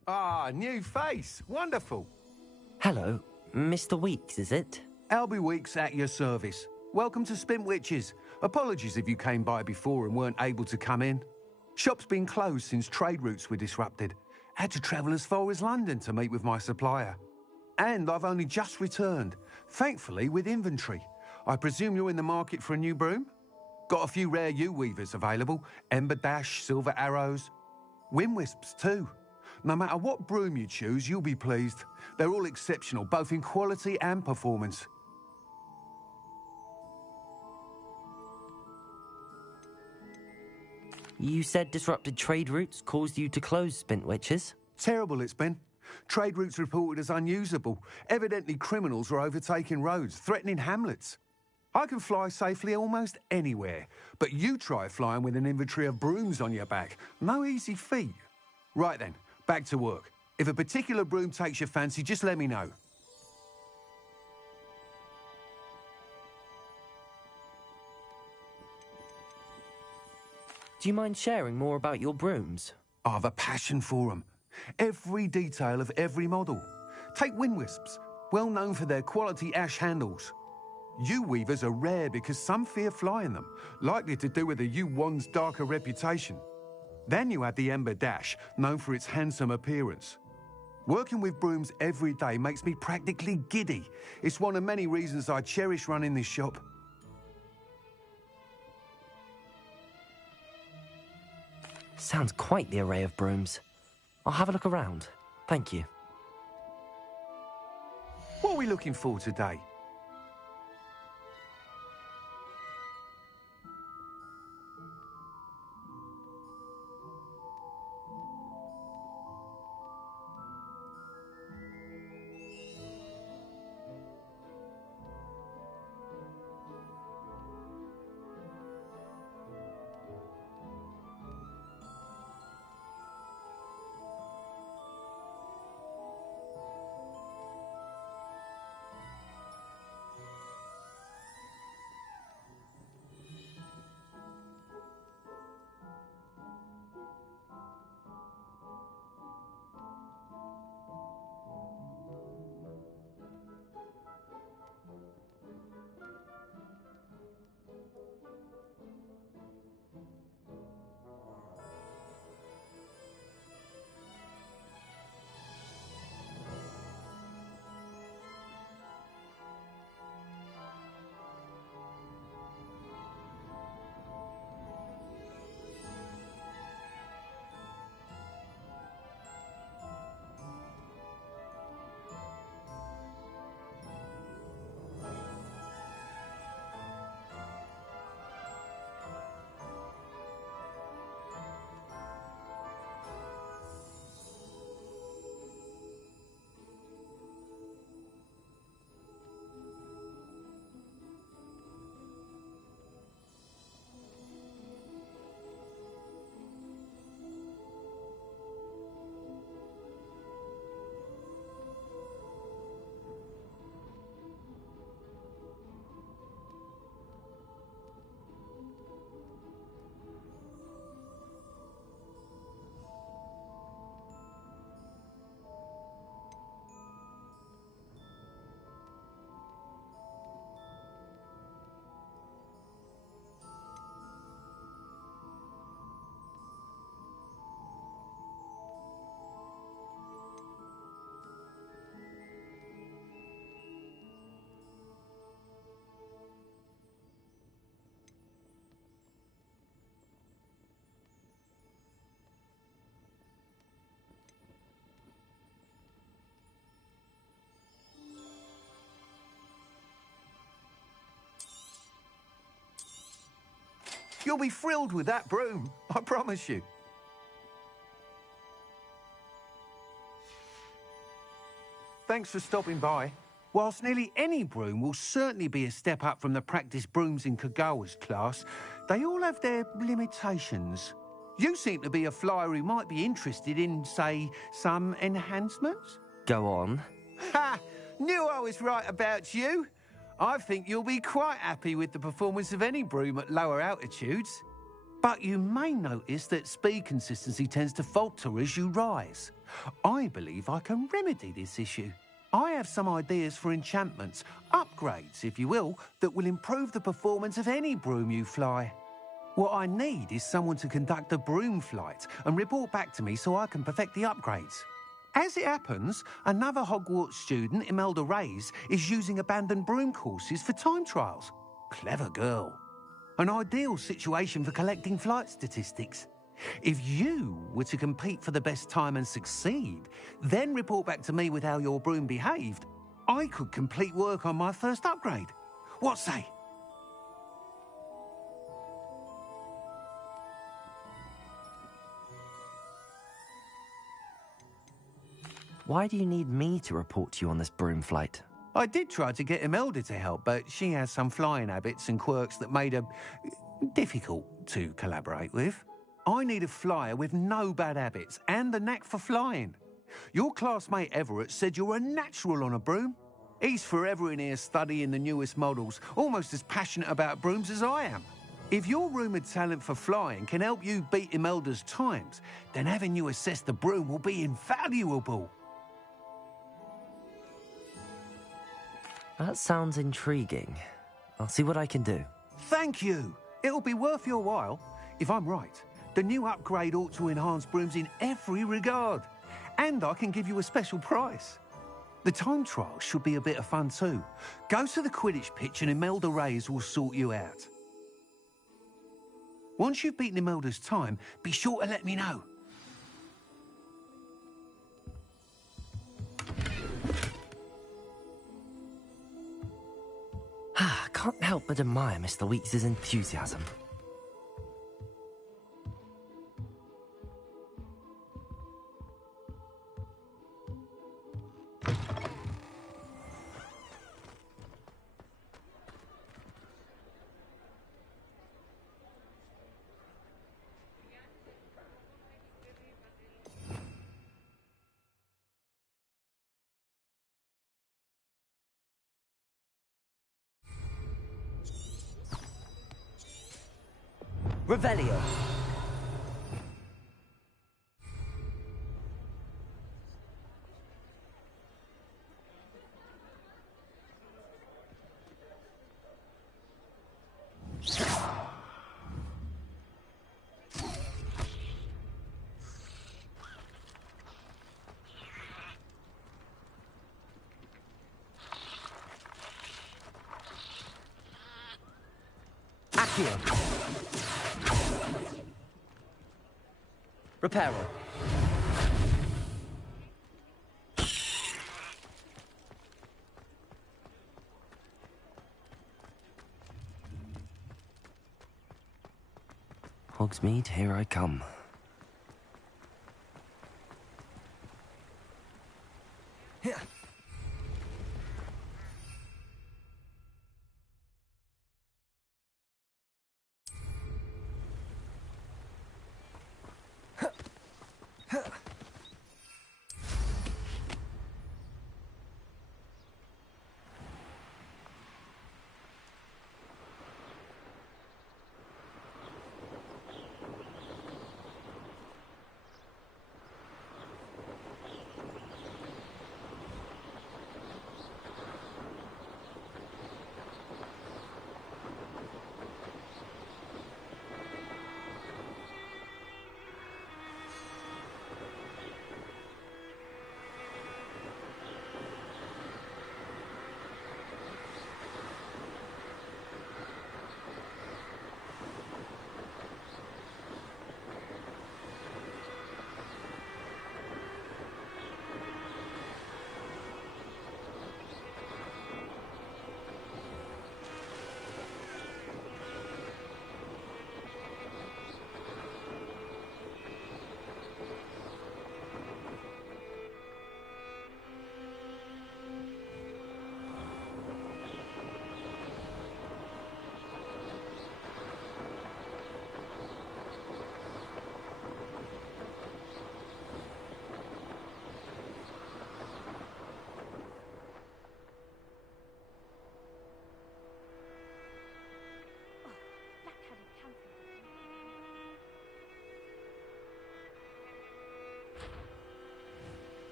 Ah, new face. Wonderful. Hello, Mr. Weeks, is it? Albie Weeks at your service. Welcome to Spintwitches. Apologies if you came by before and weren't able to come in. Shop's been closed since trade routes were disrupted. Had to travel as far as London to meet with my supplier. And I've only just returned, thankfully with inventory. I presume you're in the market for a new broom? Got a few rare U-weavers available. Ember Dash, Silver Arrows. Wind Wisps too. No matter what broom you choose, you'll be pleased. They're all exceptional, both in quality and performance. You said disrupted trade routes caused you to close Spintwitches? Terrible it's been. Trade routes reported as unusable. Evidently criminals were overtaking roads, threatening hamlets. I can fly safely almost anywhere, but you try flying with an inventory of brooms on your back. No easy feat. Right then, back to work. If a particular broom takes your fancy, just let me know. Do you mind sharing more about your brooms? I've a passion for them. Every detail of every model. Take Wind Wisps, well known for their quality ash handles. U-weavers are rare because some fear flying them, likely to do with the U-wand's darker reputation. Then you have the Ember Dash, known for its handsome appearance. Working with brooms every day makes me practically giddy. It's one of many reasons I cherish running this shop. Sounds quite the array of brooms. I'll have a look around. Thank you. What are we looking for today? You'll be thrilled with that broom, I promise you. Thanks for stopping by. Whilst nearly any broom will certainly be a step up from the practice brooms in Kagawa's class, they all have their limitations. You seem to be a flyer who might be interested in, say, some enhancements? Go on. Ha! Knew I was right about you. I think you'll be quite happy with the performance of any broom at lower altitudes. But you may notice that speed consistency tends to falter as you rise. I believe I can remedy this issue. I have some ideas for enchantments, upgrades, if you will, that will improve the performance of any broom you fly. What I need is someone to conduct a broom flight and report back to me so I can perfect the upgrades. As it happens, another Hogwarts student, Imelda Reyes, is using abandoned broom courses for time trials. Clever girl. An ideal situation for collecting flight statistics. If you were to compete for the best time and succeed, then report back to me with how your broom behaved, I could complete work on my first upgrade. What say? Why do you need me to report to you on this broom flight? I did try to get Imelda to help, but she has some flying habits and quirks that made her difficult to collaborate with. I need a flyer with no bad habits and the knack for flying. Your classmate Everett said you're a natural on a broom. He's forever in here studying the newest models, almost as passionate about brooms as I am. If your rumoured talent for flying can help you beat Imelda's times, then having you assess the broom will be invaluable. That sounds intriguing. I'll see what I can do. Thank you. It'll be worth your while. If I'm right, the new upgrade ought to enhance brooms in every regard. And I can give you a special price. The time trial should be a bit of fun too. Go to the Quidditch pitch and Imelda Reyes will sort you out. Once you've beaten Imelda's time, be sure to let me know. Can't help but admire Mr. Weeks' enthusiasm. Revelio. Accio. Reparo. Hogsmeade, here I come. Here.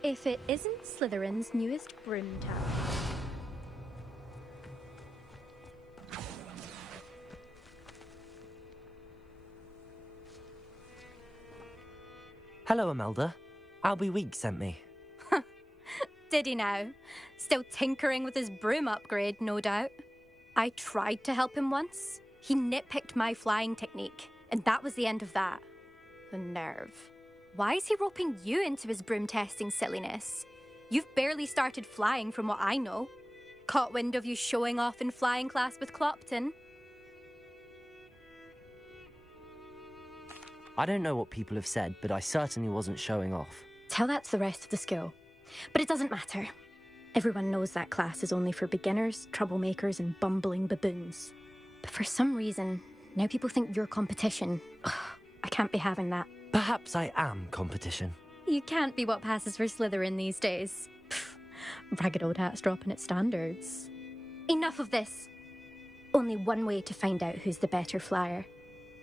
If it isn't Slytherin's newest broom tower. Hello, Imelda. Albie Week sent me. Did he now? Still tinkering with his broom upgrade, no doubt. I tried to help him once. He nitpicked my flying technique, and that was the end of that. The nerve. Why is he roping you into his broom testing silliness? You've barely started flying from what I know. Caught wind of you showing off in flying class with Clopton. I don't know what people have said, but I certainly wasn't showing off. Tell that to the rest of the school. But it doesn't matter. Everyone knows that class is only for beginners, troublemakers, and bumbling baboons. But for some reason, now people think you're competition. Ugh, I can't be having that. Perhaps I am competition. You can't be what passes for Slytherin these days. Pfft, ragged old hat's dropping its standards. Enough of this. Only one way to find out who's the better flyer.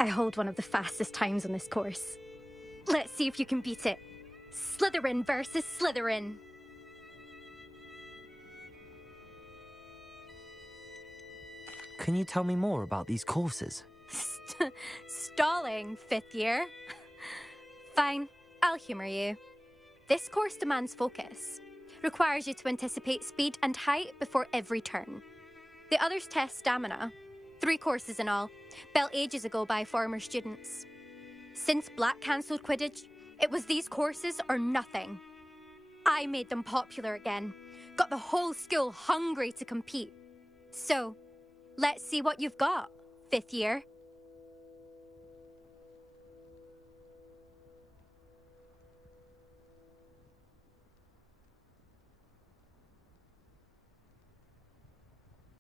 I hold one of the fastest times on this course. Let's see if you can beat it. Slytherin versus Slytherin. Can you tell me more about these courses? Stalling, 5th year. Fine, I'll humour you. This course demands focus. Requires you to anticipate speed and height before every turn. The others test stamina. 3 courses in all, built ages ago by former students. Since Black cancelled Quidditch, it was these courses or nothing. I made them popular again. Got the whole school hungry to compete. So, let's see what you've got, 5th year.